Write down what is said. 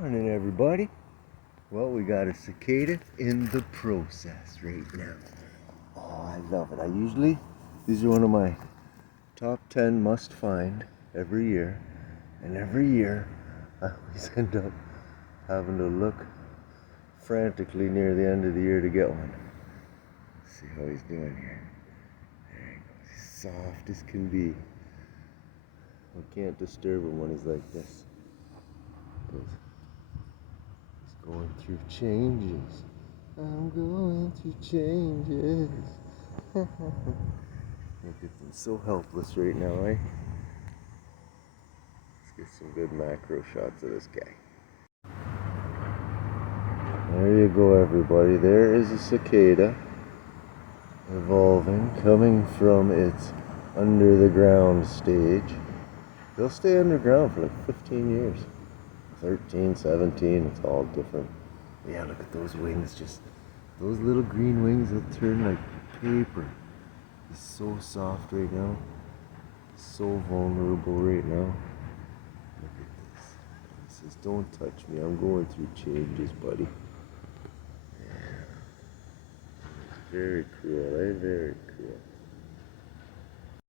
Morning, everybody. Well, we got a cicada in the process right now. Oh, I love it. These are one of my top 10 must find every year. And every year, I always end up having to look frantically near the end of the year to get one. Let's see how he's doing here. There he goes. He's soft as can be. We can't disturb him when he's like this. Going through changes. I'm going through changes. Look at them, so helpless right now, eh? Let's get some good macro shots of this guy. There you go, everybody. There is a cicada evolving, coming from its under the ground stage. They'll stay underground for like 15 years. 13, 17, it's all different. Yeah, look at those wings, just those little green wings that turn like paper. He's so soft right now, so vulnerable right now. Look at this. He says, don't touch me, I'm going through changes, buddy. Yeah. Very cool, eh? Very cool.